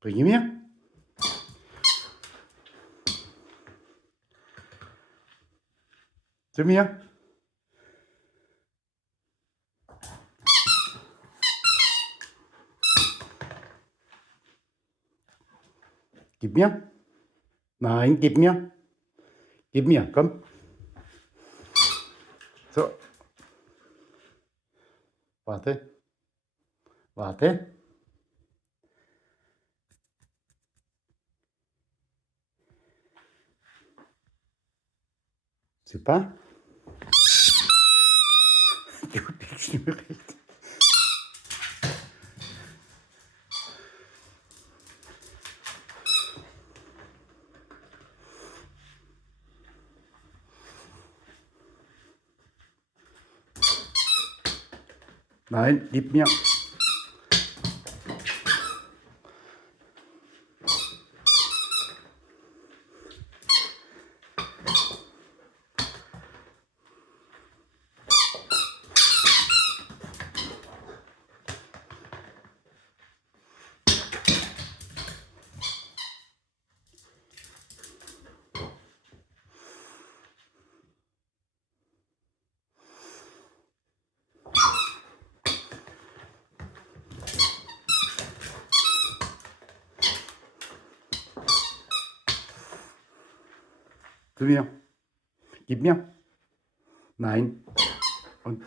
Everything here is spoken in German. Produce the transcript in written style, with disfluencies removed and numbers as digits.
Bringe mir. Zu mir. Gib mir. Nein, gib mir. Gib mir, komm. So. Warte. Warte. Super. Du liegst mir recht. Nein, gib mir. Zu mir. Gib mir. Nein. Und